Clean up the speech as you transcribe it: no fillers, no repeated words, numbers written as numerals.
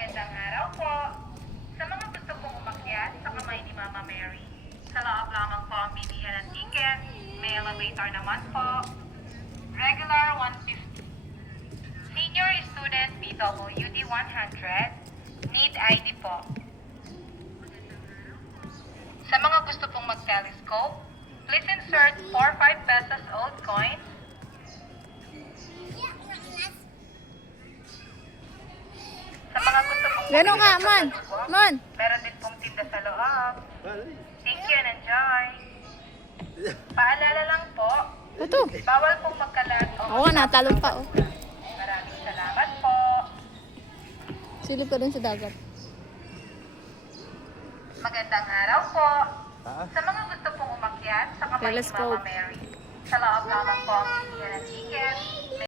Magandang araw po. Sa mga gusto pong umakyat sa kamay ni Mama Mary, sa loob lamang po ang bilihan ng ticket. May elevator naman po. Regular 150. Senior student PWD 100. Need ID po. Sa mga gusto pong mag-telescope, please insert 4 5 pesos old coins. Sa mga gusto pong Ganun ka, Mon. Mon. meron din pong tinda sa loob. Thank you and enjoy. Paalala lang po, Ito. bawal pong magkalat o Oo, natalon pa, oh. Maraming salamat po. Silip ka dun sa dagat. Magandang araw po. Sa mga gusto pong umakyat sa kamay ni Telescope. Mama Mary, sa loob lamang po ang bilihan ng ticket.